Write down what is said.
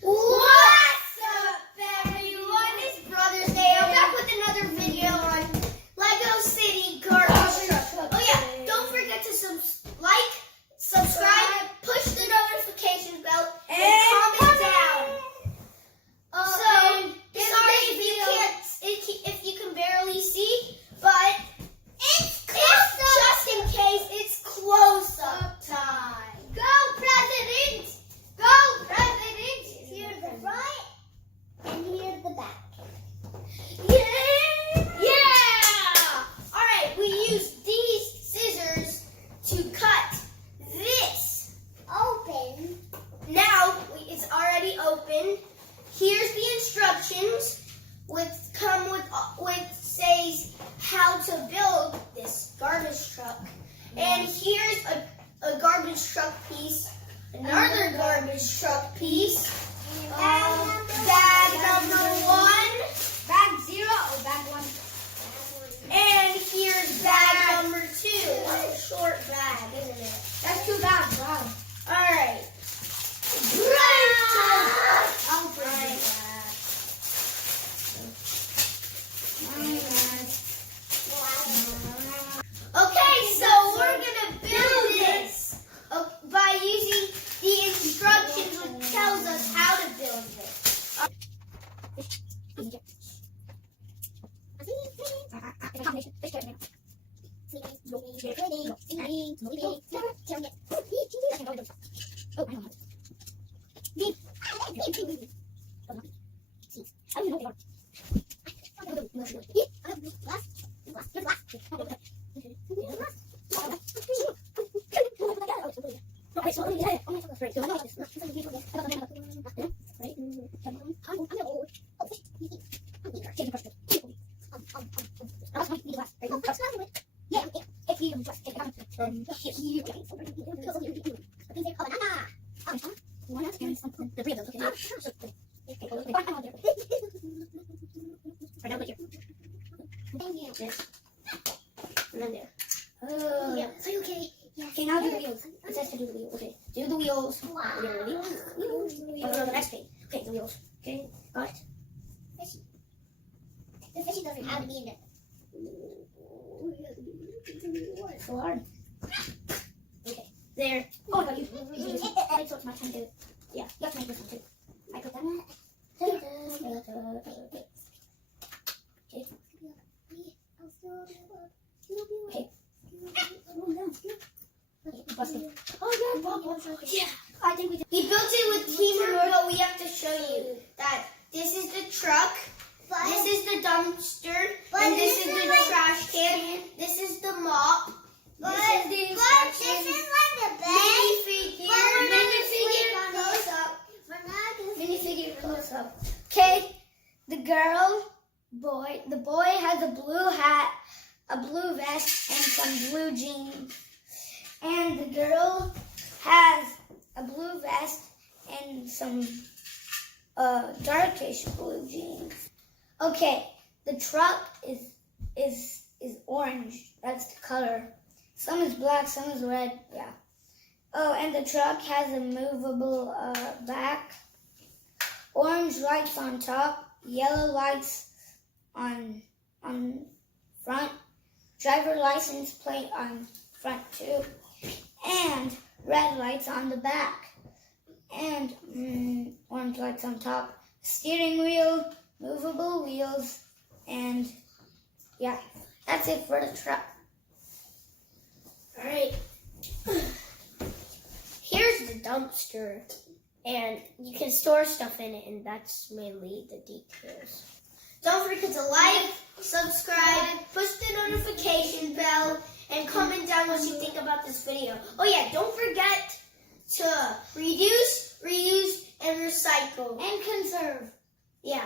What's up, everyone? It's Brothers Day. I'm back with another video on Lego City Garbage Truck. Oh yeah, don't forget to like, subscribe, push the notification bell, and comment down. So, sorry if you can barely see, but it's just in case it's close-up time. Go, President! Go, President! Here's the front, and here's the back. Yeah! Alright, we use these scissors to cut this open. Now, it's already open. Here's the instructions, which come with says how to build this garbage truck. And here's a garbage truck piece, another garbage truck piece, bag number 1, bag 0, or bag 1, and here's bag number 2. What a short bag, isn't it? That's 2 bags, wow. Alright. I'll bring it back. Okay, so we're gonna build this by using the instructions which tells us how to build this. Okay, now do the wheels. It says to do the wheels. Okay, do the wheels. Okay, ready? Go to the next page. Okay, the wheels. Okay, got it. Fishy. The fishy doesn't have to be in it. It's so hard. Okay, there. Oh, I got you. So it's my time to. Yeah, you have to make this one too. I put that. Okay. Okay. Yeah, I think we did. He built it with teamwork, but we have to show you that this is the truck, this is the dumpster, and this is the trash can, this is the mop, this is the inspection. This is like the bag. Minifigure close up. Okay, the boy has a blue hat, a blue vest, and some blue jeans. And the girl has a blue vest and some darkish blue jeans. Okay, the truck is orange. That's the color. Some is black, some is red. Yeah. Oh, and the truck has a movable back. Orange lights on top, yellow lights on front. Driver license plate on front too. And red lights on the back, and orange lights on top, steering wheel, movable wheels, and yeah, that's it for the truck. Alright, here's the dumpster, and you can store stuff in it, and that's mainly the details. Don't forget to like, subscribe, push the notification bell, and comment down what you think about this video. Oh yeah, don't forget to reduce, reuse, and recycle. And conserve. Yeah.